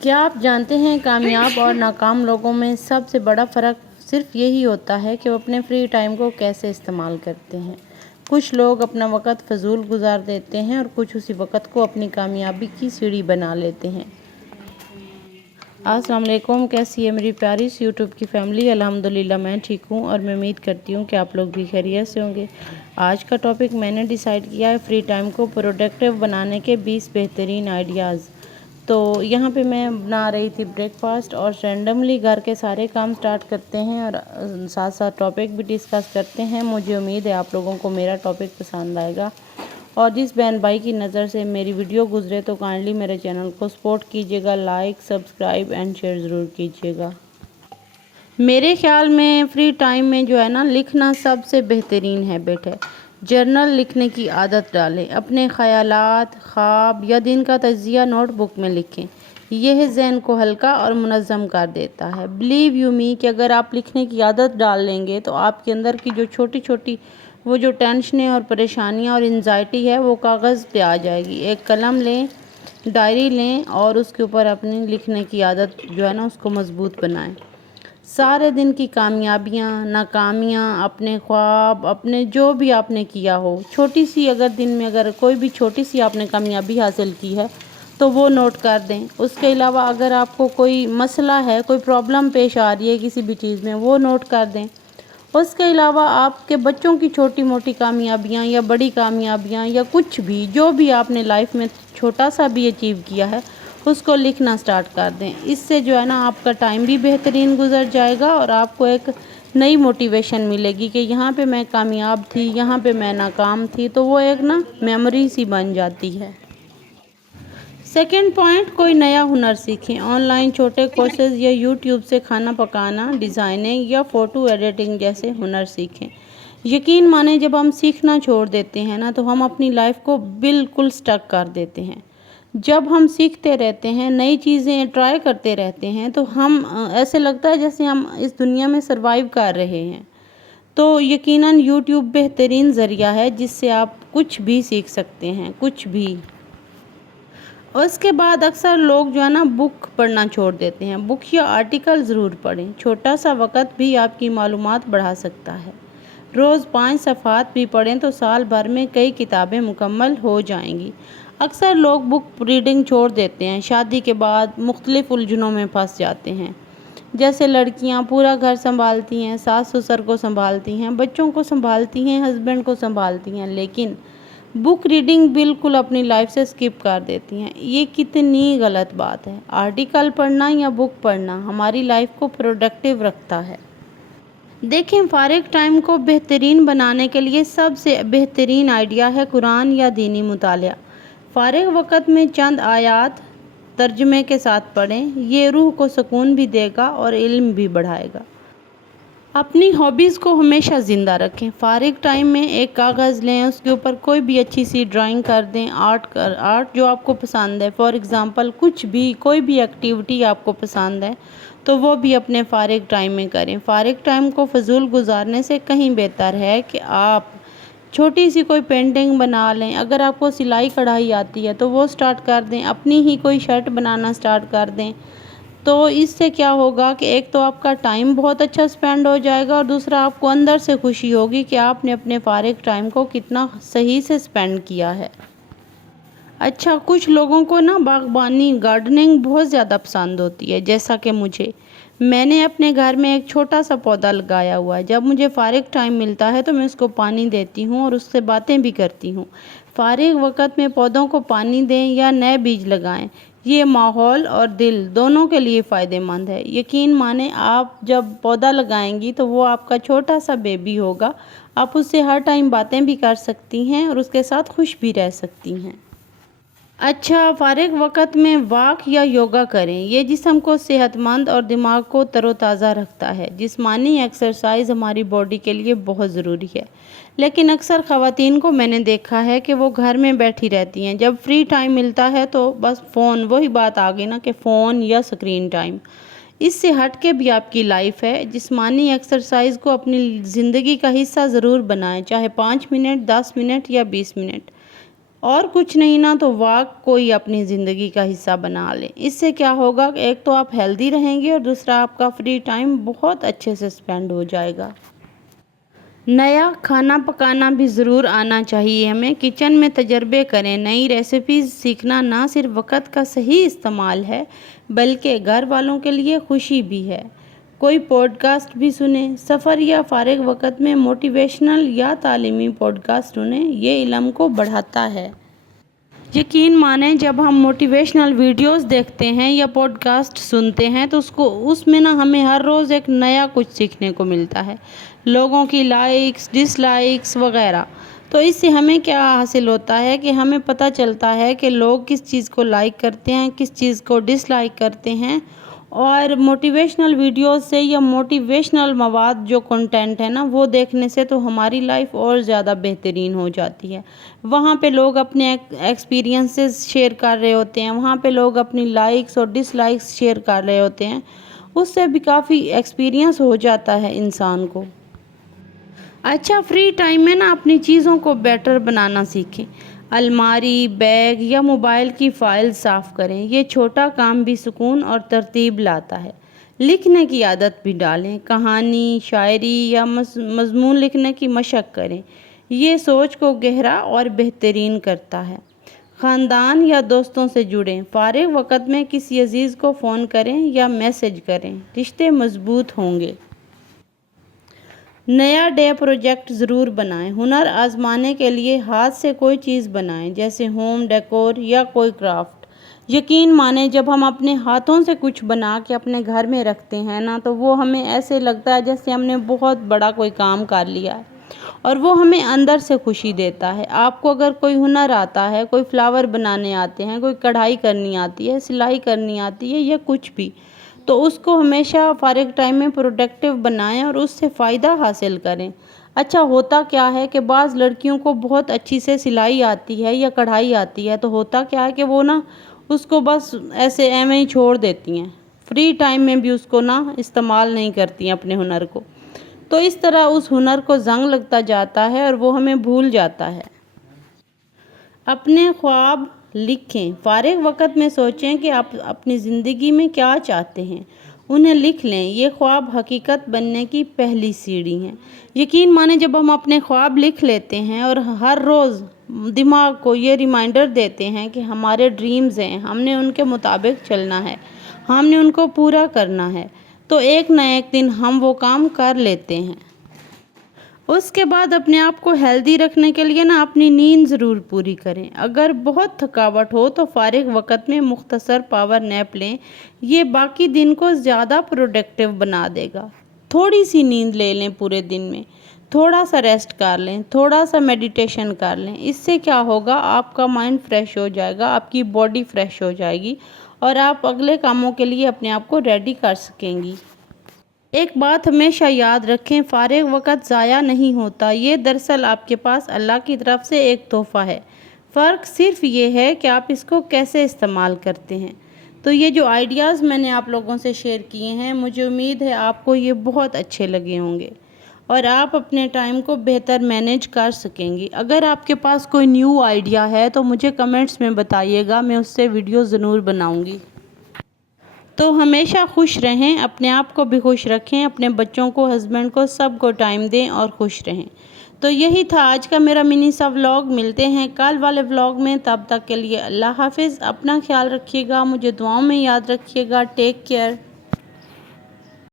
کیا آپ جانتے ہیں کامیاب اور ناکام لوگوں میں سب سے بڑا فرق صرف یہی ہوتا ہے کہ وہ اپنے فری ٹائم کو کیسے استعمال کرتے ہیں۔ کچھ لوگ اپنا وقت فضول گزار دیتے ہیں اور کچھ اسی وقت کو اپنی کامیابی کی سیڑھی بنا لیتے ہیں۔ السلام علیکم، کیسی ہے میری پیاری سی یوٹیوب کی فیملی؟ الحمدللہ میں ٹھیک ہوں اور میں امید کرتی ہوں کہ آپ لوگ بھی خیریت سے ہوں گے۔ آج کا ٹاپک میں نے ڈیسائیڈ کیا ہے فری ٹائم کو پروڈکٹیو بنانے کے 20 بہترین آئیڈیاز۔ تو یہاں پہ میں بنا رہی تھی بریک فاسٹ اور رینڈملی گھر کے سارے کام سٹارٹ کرتے ہیں اور ساتھ ساتھ ٹاپک بھی ڈسکس کرتے ہیں۔ مجھے امید ہے آپ لوگوں کو میرا ٹاپک پسند آئے گا، اور جس بہن بھائی کی نظر سے میری ویڈیو گزرے تو کائنڈلی میرے چینل کو سپورٹ کیجیے گا، لائک، سبسکرائب اینڈ شیئر ضرور کیجیے گا۔ میرے خیال میں فری ٹائم میں جو ہے نا، لکھنا سب سے بہترین ہیبٹ ہے۔ جرنل لکھنے کی عادت ڈالیں، اپنے خیالات، خواب یا دن کا تجزیہ نوٹ بک میں لکھیں۔ یہ ذہن کو ہلکا اور منظم کر دیتا ہے۔ بلیو یو می کہ اگر آپ لکھنے کی عادت ڈال لیں گے تو آپ کے اندر کی جو چھوٹی چھوٹی وہ جو ٹینشنیں اور پریشانیاں اور انزائٹی ہے وہ کاغذ پہ آ جائے گی۔ ایک قلم لیں، ڈائری لیں اور اس کے اوپر اپنی لکھنے کی عادت جو ہے نا اس کو مضبوط بنائیں۔ سارے دن کی کامیابیاں، ناکامیاں، اپنے خواب، اپنے جو بھی آپ نے کیا ہو، چھوٹی سی اگر دن میں اگر کوئی بھی چھوٹی سی آپ نے کامیابی حاصل کی ہے تو وہ نوٹ کر دیں۔ اس کے علاوہ اگر آپ کو کوئی مسئلہ ہے، کوئی پرابلم پیش آ رہی ہے کسی بھی چیز میں، وہ نوٹ کر دیں۔ اس کے علاوہ آپ کے بچوں کی چھوٹی موٹی کامیابیاں یا بڑی کامیابیاں یا کچھ بھی جو بھی آپ نے لائف میں چھوٹا سا بھی اچیو کیا ہے اس کو لکھنا سٹارٹ کر دیں۔ اس سے جو ہے نا آپ کا ٹائم بھی بہترین گزر جائے گا اور آپ کو ایک نئی موٹیویشن ملے گی کہ یہاں پہ میں کامیاب تھی، یہاں پہ میں ناکام تھی، تو وہ ایک نا میموری سی بن جاتی ہے۔ سیکنڈ پوائنٹ، کوئی نیا ہنر سیکھیں۔ آن لائن چھوٹے کورسز یا یوٹیوب سے کھانا پکانا، ڈیزائننگ یا فوٹو ایڈیٹنگ جیسے ہنر سیکھیں۔ یقین مانیں جب ہم سیکھنا چھوڑ دیتے ہیں نا تو ہم اپنی لائف کو بالکل سٹک کر دیتے ہیں۔ جب ہم سیکھتے رہتے ہیں، نئی چیزیں ٹرائی کرتے رہتے ہیں تو ہم ایسے لگتا ہے جیسے ہم اس دنیا میں سروائیو کر رہے ہیں۔ تو یقیناً یوٹیوب بہترین ذریعہ ہے جس سے آپ کچھ بھی سیکھ سکتے ہیں، کچھ بھی۔ اس کے بعد اکثر لوگ جو ہے نا بک پڑھنا چھوڑ دیتے ہیں۔ بک یا آرٹیکل ضرور پڑھیں، چھوٹا سا وقت بھی آپ کی معلومات بڑھا سکتا ہے۔ روز 5 صفحات بھی پڑھیں تو سال بھر میں کئی کتابیں مکمل ہو جائیں گی۔ اکثر لوگ بک ریڈنگ چھوڑ دیتے ہیں، شادی کے بعد مختلف الجھنوں میں پھنس جاتے ہیں۔ جیسے لڑکیاں پورا گھر سنبھالتی ہیں، ساس سسر کو سنبھالتی ہیں، بچوں کو سنبھالتی ہیں، ہسبینڈ کو سنبھالتی ہیں، لیکن بک ریڈنگ بالکل اپنی لائف سے سکپ کر دیتی ہیں۔ یہ کتنی غلط بات ہے۔ آرٹیکل پڑھنا یا بک پڑھنا ہماری لائف کو پروڈکٹیو رکھتا ہے۔ دیکھیں، فارغ ٹائم کو بہترین بنانے کے لیے سب سے بہترین آئیڈیا ہے قرآن یا دینی مطالعہ۔ فارغ وقت میں چند آیات ترجمے کے ساتھ پڑھیں، یہ روح کو سکون بھی دے گا اور علم بھی بڑھائے گا۔ اپنی ہابیز کو ہمیشہ زندہ رکھیں۔ فارغ ٹائم میں ایک کاغذ لیں، اس کے اوپر کوئی بھی اچھی سی ڈرائنگ کر دیں، آرٹ جو آپ کو پسند ہے، فار ایگزامپل کچھ بھی، کوئی بھی ایکٹیویٹی آپ کو پسند ہے تو وہ بھی اپنے فارغ ٹائم میں کریں۔ فارغ ٹائم کو فضول گزارنے سے کہیں بہتر ہے کہ آپ چھوٹی سی کوئی پینٹنگ بنا لیں۔ اگر آپ کو سلائی کڑھائی آتی ہے تو وہ سٹارٹ کر دیں، اپنی ہی کوئی شرٹ بنانا سٹارٹ کر دیں۔ تو اس سے کیا ہوگا کہ ایک تو آپ کا ٹائم بہت اچھا سپینڈ ہو جائے گا اور دوسرا آپ کو اندر سے خوشی ہوگی کہ آپ نے اپنے فارغ ٹائم کو کتنا صحیح سے سپینڈ کیا ہے۔ اچھا، کچھ لوگوں کو نا باغبانی، گارڈننگ بہت زیادہ پسند ہوتی ہے، جیسا کہ میں نے اپنے گھر میں ایک چھوٹا سا پودا لگایا ہوا ہے۔ جب مجھے فارغ ٹائم ملتا ہے تو میں اس کو پانی دیتی ہوں اور اس سے باتیں بھی کرتی ہوں۔ فارغ وقت میں پودوں کو پانی دیں یا نئے بیج لگائیں، یہ ماحول اور دل دونوں کے لیے فائدہ مند ہے۔ یقین مانیں آپ جب پودا لگائیں گی تو وہ آپ کا چھوٹا سا بیبی ہوگا، آپ اس سے ہر ٹائم باتیں بھی کر سکتی ہیں اور اس کے ساتھ خوش بھی رہ سکتی ہیں۔ اچھا، فارغ وقت میں واک یا یوگا کریں، یہ جسم کو صحت مند اور دماغ کو تر و تازہ رکھتا ہے۔ جسمانی ایکسرسائز ہماری باڈی کے لیے بہت ضروری ہے، لیکن اکثر خواتین کو میں نے دیکھا ہے کہ وہ گھر میں بیٹھی رہتی ہیں، جب فری ٹائم ملتا ہے تو بس فون، وہی بات آ گئی نا کہ فون یا اسکرین ٹائم۔ اس سے ہٹ کے بھی آپ کی لائف ہے۔ جسمانی ایکسرسائز کو اپنی زندگی کا حصہ ضرور بنائیں، چاہے 5 منٹ، 10 منٹ یا 20 منٹ۔ اور کچھ نہیں نا تو واک کوئی اپنی زندگی کا حصہ بنا لیں۔ اس سے کیا ہوگا کہ ایک تو آپ ہیلدی رہیں گے اور دوسرا آپ کا فری ٹائم بہت اچھے سے اسپینڈ ہو جائے گا۔ نیا کھانا پکانا بھی ضرور آنا چاہیے ہمیں، کچن میں تجربے کریں، نئی ریسیپیز سیکھنا نہ صرف وقت کا صحیح استعمال ہے بلکہ گھر والوں کے لیے خوشی بھی ہے۔ کوئی پوڈ کاسٹ بھی سنیں، سفر یا فارغ وقت میں موٹیویشنل یا تعلیمی پوڈ کاسٹ سنیں، یہ علم کو بڑھاتا ہے۔ یقین مانیں جب ہم موٹیویشنل ویڈیوز دیکھتے ہیں یا پوڈ کاسٹ سنتے ہیں تو اس میں ہمیں ہر روز ایک نیا کچھ سیکھنے کو ملتا ہے، لوگوں کی لائکس، ڈس لائکس وغیرہ۔ تو اس سے ہمیں کیا حاصل ہوتا ہے کہ ہمیں پتہ چلتا ہے کہ لوگ کس چیز کو لائک کرتے ہیں، کس چیز کو ڈس لائک کرتے ہیں۔ اور موٹیویشنل ویڈیوز سے یا موٹیویشنل مواد جو کنٹینٹ ہے وہ دیکھنے سے تو ہماری لائف اور زیادہ بہترین ہو جاتی ہے۔ وہاں پہ لوگ اپنے ایکسپیرینسز شیئر کر رہے ہوتے ہیں، وہاں پہ لوگ اپنی لائکس اور ڈس لائکس شیئر کر رہے ہوتے ہیں، اس سے بھی کافی ایکسپیرینس ہو جاتا ہے انسان کو۔ اچھا، فری ٹائم میں اپنی چیزوں کو بیٹر بنانا سیکھیں۔ الماری، بیگ یا موبائل کی فائل صاف کریں، یہ چھوٹا کام بھی سکون اور ترتیب لاتا ہے۔ لکھنے کی عادت بھی ڈالیں، کہانی، شاعری یا مضمون لکھنے کی مشق کریں، یہ سوچ کو گہرا اور بہترین کرتا ہے۔ خاندان یا دوستوں سے جڑیں، فارغ وقت میں کسی عزیز کو فون کریں یا میسج کریں، رشتے مضبوط ہوں گے۔ نیا ڈے پروجیکٹ ضرور بنائیں، ہنر آزمانے کے لیے ہاتھ سے کوئی چیز بنائیں جیسے ہوم ڈیکور یا کوئی کرافٹ۔ یقین مانیں جب ہم اپنے ہاتھوں سے کچھ بنا کے اپنے گھر میں رکھتے ہیں تو وہ ہمیں ایسے لگتا ہے جیسے ہم نے بہت بڑا کوئی کام کر لیا ہے اور وہ ہمیں اندر سے خوشی دیتا ہے۔ آپ کو اگر کوئی ہنر آتا ہے، کوئی فلاور بنانے آتے ہیں، کوئی کڑھائی کرنی آتی ہے، سلائی کرنی آتی ہے یا کچھ بھی، تو اس کو ہمیشہ فارغ ٹائم میں پروڈکٹیو بنائیں اور اس سے فائدہ حاصل کریں۔ اچھا، ہوتا کیا ہے کہ بعض لڑکیوں کو بہت اچھی سے سلائی آتی ہے یا کڑھائی آتی ہے، تو ہوتا کیا ہے کہ وہ اس کو بس ایسے ایویں ہی چھوڑ دیتی ہیں، فری ٹائم میں بھی اس کو استعمال نہیں کرتی ہیں اپنے ہنر کو، تو اس طرح اس ہنر کو زنگ لگتا جاتا ہے اور وہ ہمیں بھول جاتا ہے۔ اپنے خواب لکھیں، فارغ وقت میں سوچیں کہ آپ اپنی زندگی میں کیا چاہتے ہیں، انہیں لکھ لیں، یہ خواب حقیقت بننے کی پہلی سیڑھی ہیں۔ یقین مانیں جب ہم اپنے خواب لکھ لیتے ہیں اور ہر روز دماغ کو یہ ریمائنڈر دیتے ہیں کہ ہمارے ڈریمز ہیں، ہم نے ان کے مطابق چلنا ہے، ہم نے ان کو پورا کرنا ہے، تو ایک نہ ایک دن ہم وہ کام کر لیتے ہیں۔ اس کے بعد اپنے آپ کو ہیلدی رکھنے کے لیے اپنی نیند ضرور پوری کریں۔ اگر بہت تھکاوٹ ہو تو فارغ وقت میں مختصر پاور نیپ لیں، یہ باقی دن کو زیادہ پروڈکٹیو بنا دے گا۔ تھوڑی سی نیند لے لیں پورے دن میں، تھوڑا سا ریسٹ کر لیں، تھوڑا سا میڈیٹیشن کر لیں، اس سے کیا ہوگا، آپ کا مائنڈ فریش ہو جائے گا، آپ کی باڈی فریش ہو جائے گی اور آپ اگلے کاموں کے لیے اپنے آپ کو ریڈی کر سکیں گی۔ ایک بات ہمیشہ یاد رکھیں، فارغ وقت ضائع نہیں ہوتا، یہ دراصل آپ کے پاس اللہ کی طرف سے ایک تحفہ ہے، فرق صرف یہ ہے کہ آپ اس کو کیسے استعمال کرتے ہیں۔ تو یہ جو آئیڈیاز میں نے آپ لوگوں سے شیئر کیے ہیں، مجھے امید ہے آپ کو یہ بہت اچھے لگے ہوں گے اور آپ اپنے ٹائم کو بہتر مینیج کر سکیں گی۔ اگر آپ کے پاس کوئی نیو آئیڈیا ہے تو مجھے کمنٹس میں بتائیے گا، میں اس سے ویڈیو ضرور بناؤں گی۔ تو ہمیشہ خوش رہیں، اپنے آپ کو بھی خوش رکھیں، اپنے بچوں کو، ہسبینڈ کو، سب کو ٹائم دیں اور خوش رہیں۔ تو یہی تھا آج کا میرا منی سا ولاگ، ملتے ہیں کل والے ولاگ میں، تب تک کے لیے اللہ حافظ، اپنا خیال رکھیے گا، مجھے دعاؤں میں یاد رکھیے گا، ٹیک کیئر۔